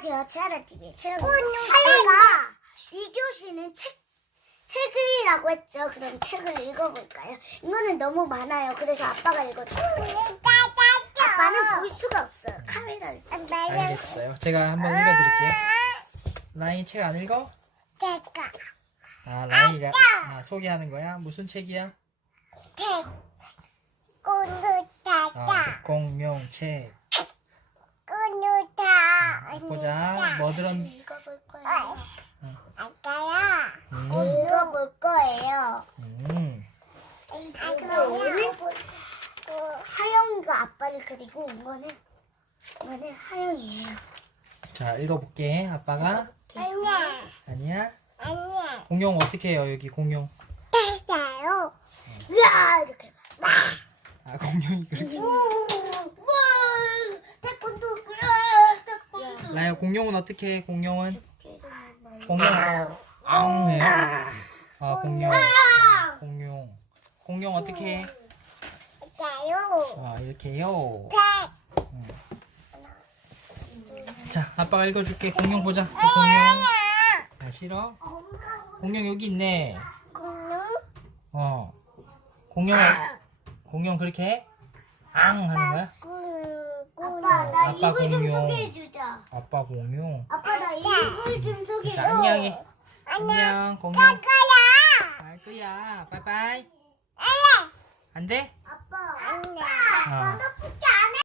안녕하세요. 재하나TV의 채영입니다. 제가 2교시는 책이라고 했죠. 그럼 책을 읽어볼까요? 이거는 너무 많아요. 그래서 아빠가 읽어줄게요. 아빠는 볼 수가 없어요. 카메라를 찍게. 알겠어요. 제가 한번 읽어드릴게요. 라인 책 안 읽어? 아, 라인이가 소개하는 거야? 무슨 책이야? 공룡책. 보자. 뭐 들었? 읽어볼 거예요. 음. 읽어볼 거예요. 그러면은 하영이가 아빠를 그리고 이거는 하영이에요. 자, 읽어볼게. 아빠가. 아니야? 공룡 어떻게 해요? 여기 공룡. 으아 이렇게 막. 아, 공룡이 그렇게. 우와 태권도 그래 태권도. 라야, 공룡은 어떻게 해? 공룡은? 공룡. 앙 해요. 아, 공룡 어떻게 해? 아, 이렇게 해요. 자, 아빠가 읽어줄게. 공룡 보자. 그 공룡. 아, 싫어? 공룡 여기 있네. 공룡 그렇게 해? 앙 하는 거야? 아빠 나 아빠 이불 좀 공룡. 소개해주자. 아빠 공룡. 아빠 나 이불 좀 그래서 소개해. 안녕해. 안녕, 공룡. 갈 거야. 빠이빠이. 안 돼? 아빠 어. 아빠 너 붙자.